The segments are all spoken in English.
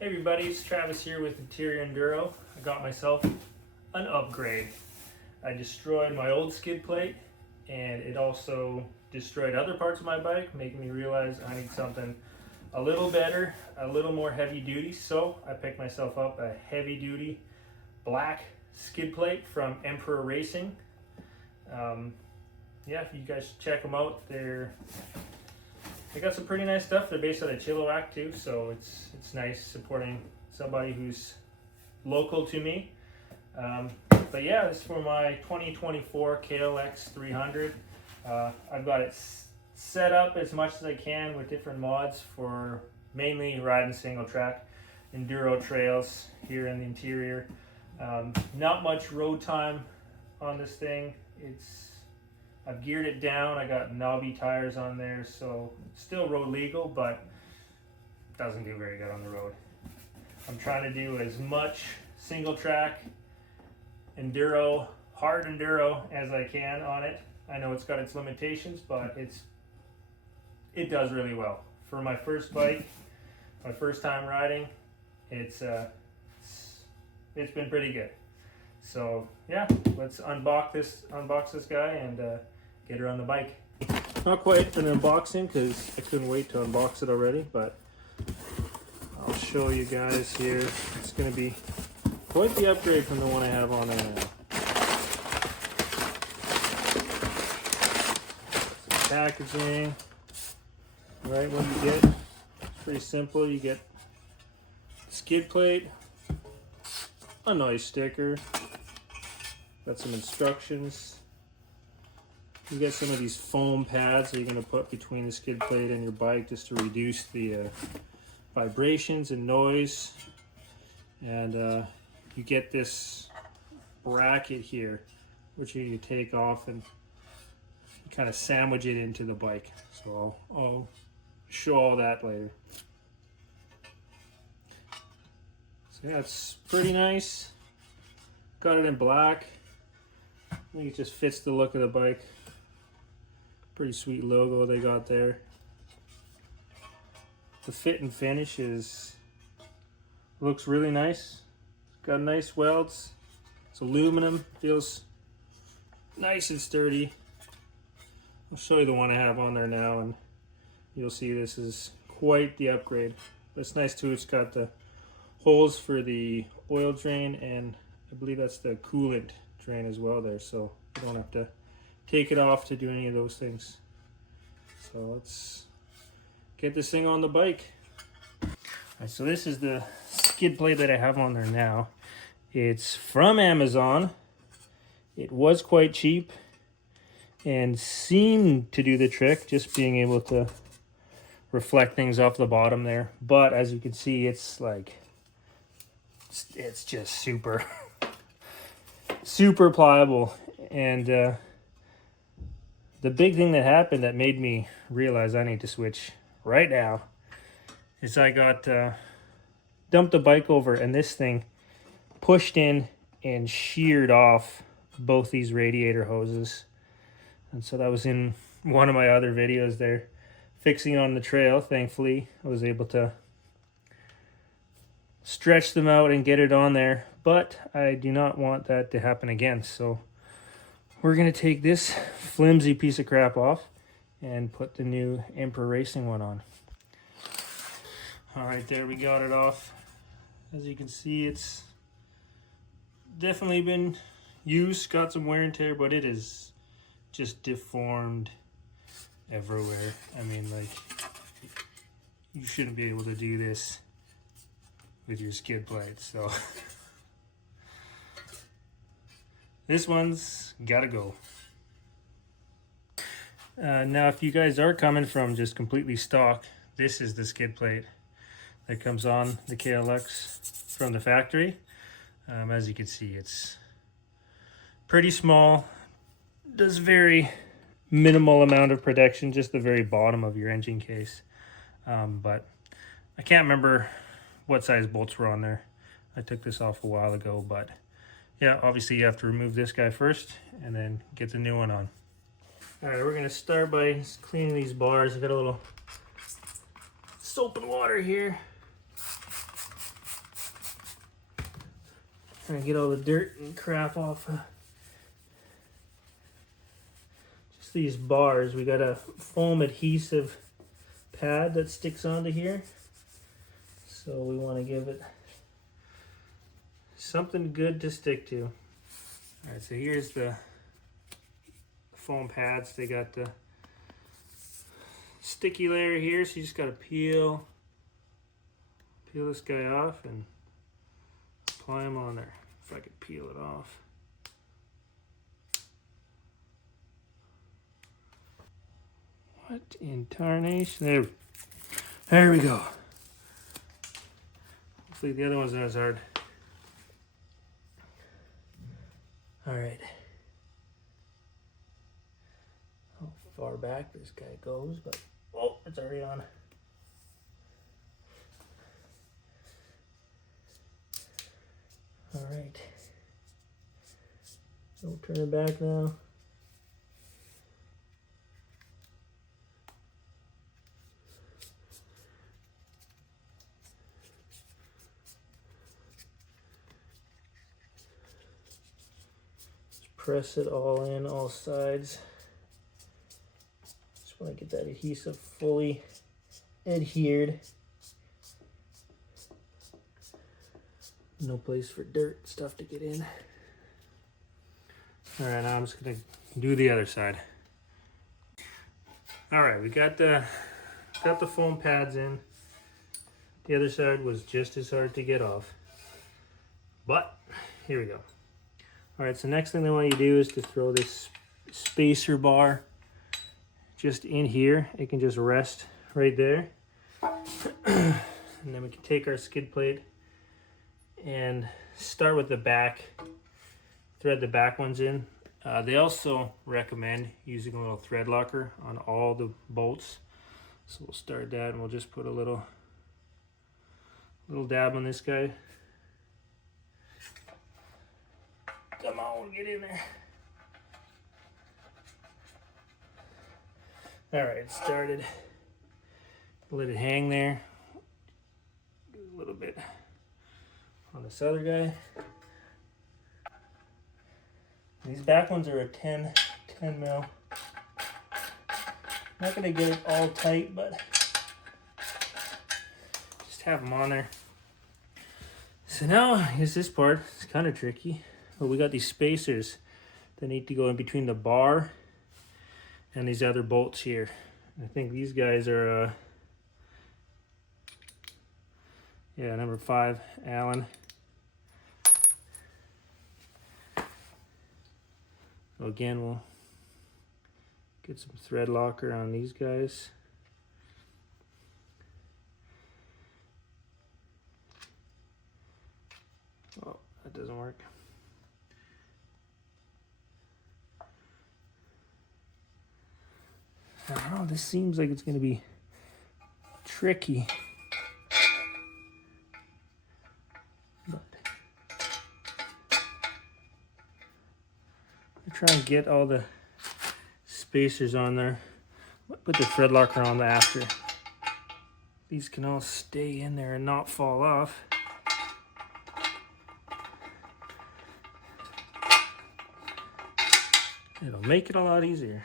Hey everybody, it's Travis here with Interior Enduro. I got myself an upgrade. I destroyed my old skid plate and it also destroyed other parts of my bike, making me realize I need something a little better, a little more heavy duty. So I picked myself up a heavy duty black skid plate from Emperor Racing. Yeah, if you guys check them out, they got some pretty nice stuff. They're based out of Chilliwack too, so it's nice supporting somebody who's local to me. But yeah, this is for my 2024 KLX 300. I've got it set up as much as I can with different mods for mainly riding single track enduro trails here in the interior. Not much road time on this thing. I've geared it down. I got knobby tires on there, so still road legal, but doesn't do very good on the road. I'm trying to do as much single track enduro, hard enduro as I can on it. I know it's got its limitations, but it does really well. For my first bike, my first time riding, it's been pretty good. So yeah, let's unbox this guy and get her on the bike. Not quite an unboxing because I couldn't wait to unbox it already, but I'll show you guys here. It's going to be quite the upgrade from the one I have on there now. Some packaging. Right, what you get, it's pretty simple. You get skid plate, a nice sticker, got some instructions. You get some of these foam pads that you're going to put between the skid plate and your bike just to reduce the vibrations and noise. And you get this bracket here, which you take off and you kind of sandwich it into the bike. So I'll show all that later. So yeah, it's pretty nice. Got it in black. I think it just fits the look of the bike. Pretty sweet logo they got there. The fit and finish looks really nice. Got nice welds. It's aluminum, feels nice and sturdy. I'll show you the one I have on there now and you'll see this is quite the upgrade. That's nice too. It's got the holes for the oil drain and I believe that's the coolant drain as well there, so you don't have to take it off to do any of those things. So let's get this thing on the bike. Alright, so this is the skid plate that I have on there now. It's from Amazon. It was quite cheap and seemed to do the trick, just being able to reflect things off the bottom there. But as you can see, it's just super super pliable. And the big thing that happened that made me realize I need to switch right now is I got dumped the bike over and this thing pushed in and sheared off both these radiator hoses. And so that was in one of my other videos there, fixing on the trail. Thankfully, I was able to stretch them out and get it on there, but I do not want that to happen again. So we're going to take this flimsy piece of crap off and put the new Emperor Racing one on. All right, there we got it off. As you can see, it's definitely been used, got some wear and tear, but it is just deformed everywhere. I mean, like, you shouldn't be able to do this with your skid plate, so this one's gotta go. Now if you guys are coming from just completely stock, this is the skid plate that comes on the KLX from the factory. As you can see, it's pretty small, does very minimal amount of protection, just the very bottom of your engine case. But I can't remember what size bolts were on there. I took this off a while ago, but yeah, obviously you have to remove this guy first and then get the new one on. All right, we're gonna start by cleaning these bars. I got a little soap and water here. Trying to get all the dirt and crap off. Just these bars. We got a foam adhesive pad that sticks onto here. So we want to give it something good to stick to. Alright, so here's the foam pads. They got the sticky layer here, so you just got to peel this guy off and apply them on there. If I could peel it off. What in tarnation? There we go. Hopefully the other one's not as hard. Alright. How far back this guy goes, but oh, it's already on. Alright. Don't turn it back now. Just press it all in, all sides. Just want to get that adhesive fully adhered. No place for dirt stuff to get in. All right, now I'm just gonna do the other side. All right, we got the foam pads in. The other side was just as hard to get off, but here we go. All right, so next thing I want you to do is to throw this spacer bar just in here. It can just rest right there, and then we can take our skid plate and start with the back, thread the back ones in. They also recommend using a little thread locker on all the bolts. So we'll start that and we'll just put a little dab on this guy. Come on, get in there. All right, it started. Let it hang there. Do a little bit on this other guy. These back ones are a 10 mil. Not gonna get it all tight, but just have them on there. So now here's this part. It's kind of tricky, but we got these spacers that need to go in between the bar and these other bolts here. I think these guys are yeah, number 5 Allen. So again, we'll get some thread locker on these guys. Oh, that doesn't work. I don't know, this seems like it's going to be tricky. But I'll try and get all the spacers on there. Put the thread locker on after. These can all stay in there and not fall off. It'll make it a lot easier.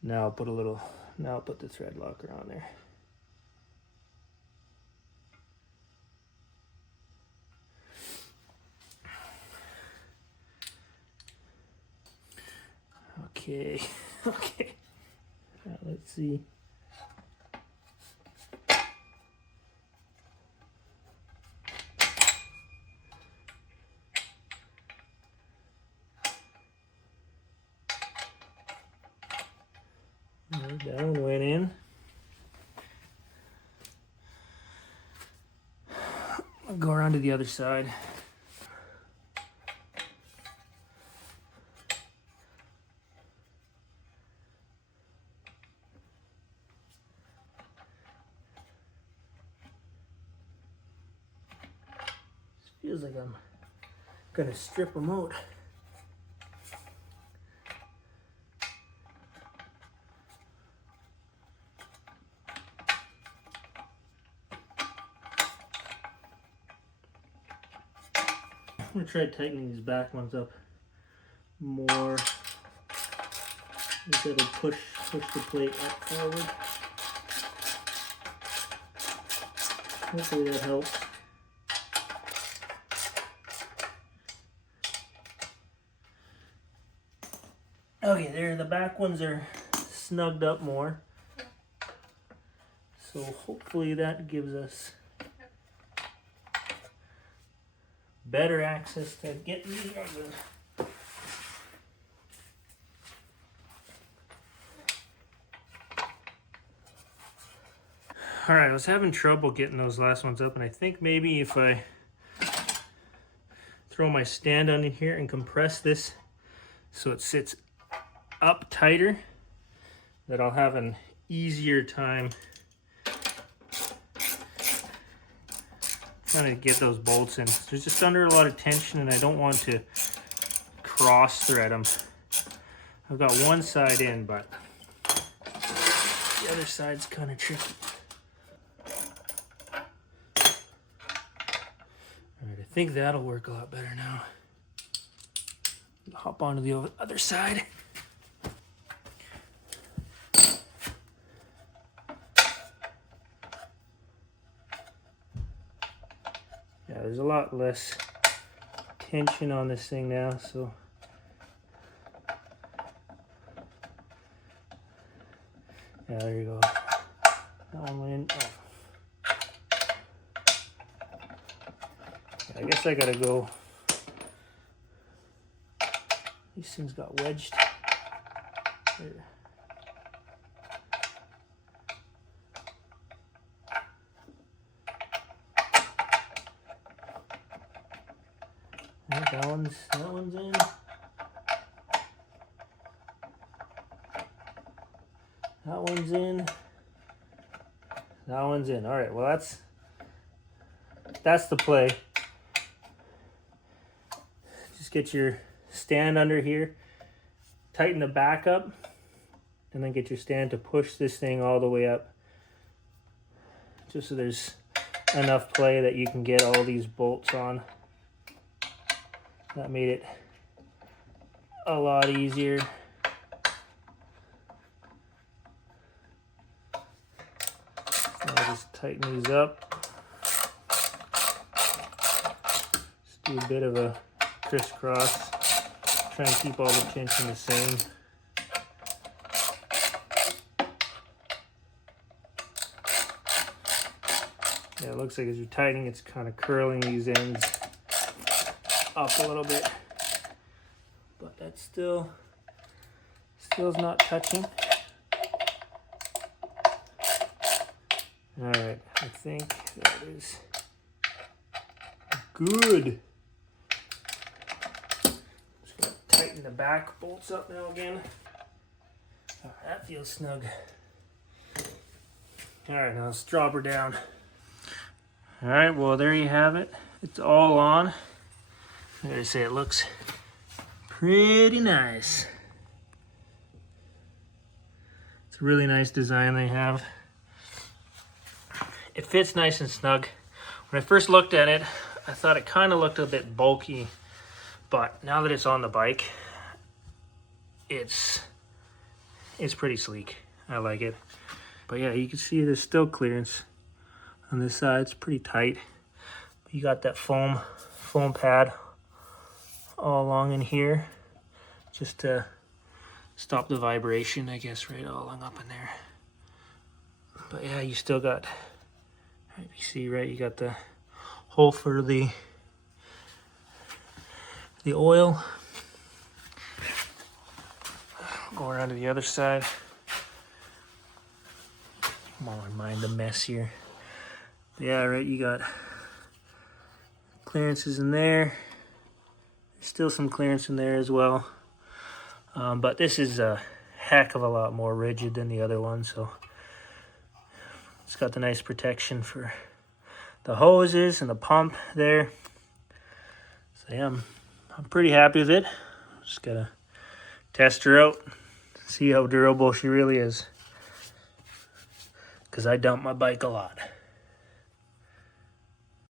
Now I'll put the thread locker on there. Okay, okay. Now let's see. That one went in. I'll go around to the other side. Feels like I'm gonna strip them out. I'm gonna try tightening these back ones up more. Instead of push the plate up forward. Hopefully that helps. Okay, there, the back ones are snugged up more. So hopefully that gives us better access to getting these oven. Alright, I was having trouble getting those last ones up, and I think maybe if I throw my stand under here and compress this so it sits up tighter, that I'll have an easier time trying to get those bolts in. They're just under a lot of tension, and I don't want to cross thread them. I've got one side in, but the other side's kind of tricky. Alright, I think that'll work a lot better now. Hop onto the other side. Yeah, there's a lot less tension on this thing now, so yeah, there you go. That one went in. Oh. I guess I gotta go. These things got wedged. There. That one's in. That one's in. That one's in. All right. Well, that's the play. Just get your stand under here, tighten the back up, and then get your stand to push this thing all the way up, just so there's enough play that you can get all these bolts on. That made it a lot easier. I'll just tighten these up. Just do a bit of a crisscross. Try and keep all the tension the same. Yeah, it looks like as you're tightening, it's kind of curling these ends up a little bit, but that's still's not touching. All right, I think that is good. Just gonna tighten the back bolts up now again. Oh, that feels snug. All right, now let's drop her down. All right, well, there you have it. It's all on. Like I say, it looks pretty nice. It's a really nice design they have. It fits nice and snug. When I first looked at it, I thought it kind of looked a bit bulky, but now that it's on the bike, it's pretty sleek. I like it. But yeah, you can see there's still clearance on this side. It's pretty tight. You got that foam pad all along in here, just to stop the vibration, I guess, right all along up in there. But yeah, you still got, you see, right, you got the hole for the oil. Go around to the other side. Come on, mind the mess here. But yeah, right, you got clearances in there. There's still some clearance in there as well. But this is a heck of a lot more rigid than the other one, so it's got the nice protection for the hoses and the pump there. So yeah, I'm pretty happy with it. Just gotta test her out, see how durable she really is. Because I dump my bike a lot.